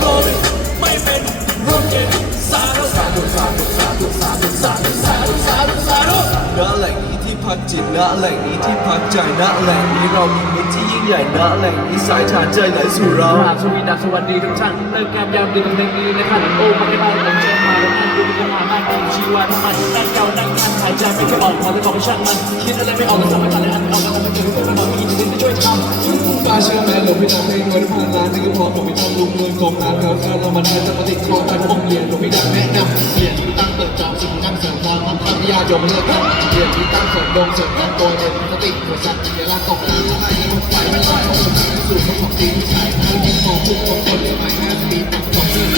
Golden, my friend, broken. ที่พักจิตณแหล่งนี้ที่พักใจณแหล่งนี้เรามีมิตรที่ยิ่งใหญ่ณแหล่งนี้สายทาใจไหลสู่เรากราบสวีดัสสวัสดีทุกท่านเลิกงามยามดีกับเพลงนี้นะครับโอ้มาไม่ได้ผมเจอมาแล้วนั่งดูเป็นหาหน้ากินชีวาทำไมนั่งเก่านั่งงานหายใจไม่ค่อยออกพอจะบอกให้ช่างมันคิดอะไรไม่ออกก็ทำไม่ทันเลยอันออกก็ทำไม่ถึงไม่บอกมีดินจะช่วยทำป้าเชื่อไหมหลวงพี่ดำให้เงินพันล้านนี่ก็พอหลวงพี่ดำลุงเงินกองหาเขาข้าเรามันให้จะปฏิครองกันองเรียญหลวงพี่ดำแนะนำเรียญที่ตั้งเติม จอมสิ่งกั้นเสริมความความควาโยาจมเลิกกันเหรียญที่ตั้งเสริมดงเสริมทางตัวเด่นสติหัวสัตว์เวลาตกน้ำให้รถไฟไม่ลอยองค์สุดสู่ของจริงใส่ให้ยิ้มมองทุกคนคนใหม่ห้าสปีดของ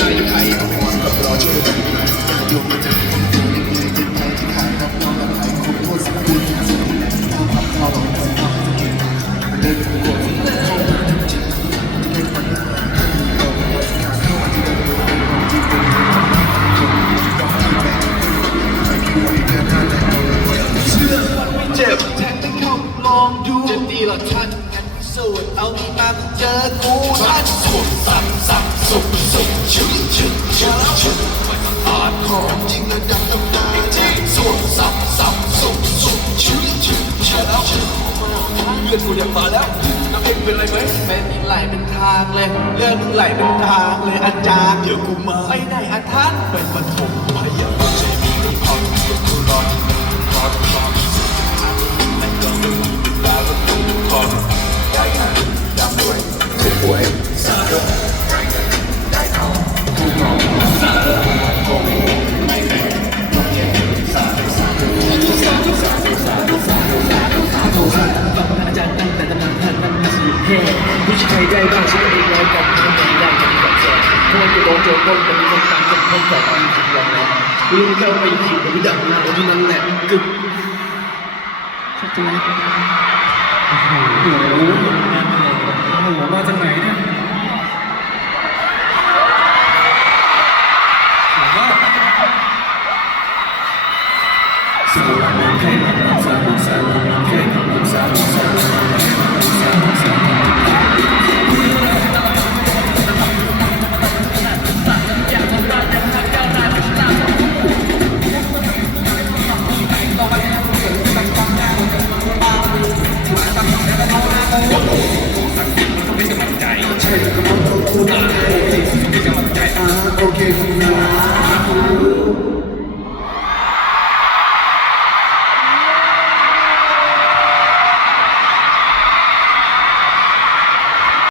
องดูจะดีหรอท่านงั้นพิสูจน์เอานี่มาเจอกูท่านสวดสับสับสุกสุกชื่อชื่อชื่อชื่อไม่ต้องอ่านของจริงระดับตำนานจริงสวดสับสับสุกสุกชื่อชื่อชื่อชื่อเลือดกูเนี่ยมาแล้วน้ำเองเป็นไรไหมเป็นไหลเป็นทางเลยเลือดมึงไหลเป็นทางเลยอาจารย์เดี๋ยวกูมาไปไหนอาท่านเป็นปฐม แค่ผู้ชายได้บ้างใช้เองแล้วกับคนไม่ได้กันกับแสพวกจะโดนโจมตีจะมีคนต่างกันคนต่อมีสิ่งเหล่านั้นลุงเข้าไปขี่ไปดับหน้าที่นั่นแหละกึบชัดเจนโอ้โหโอ้โหมาจากไหนเนี่ย Okay.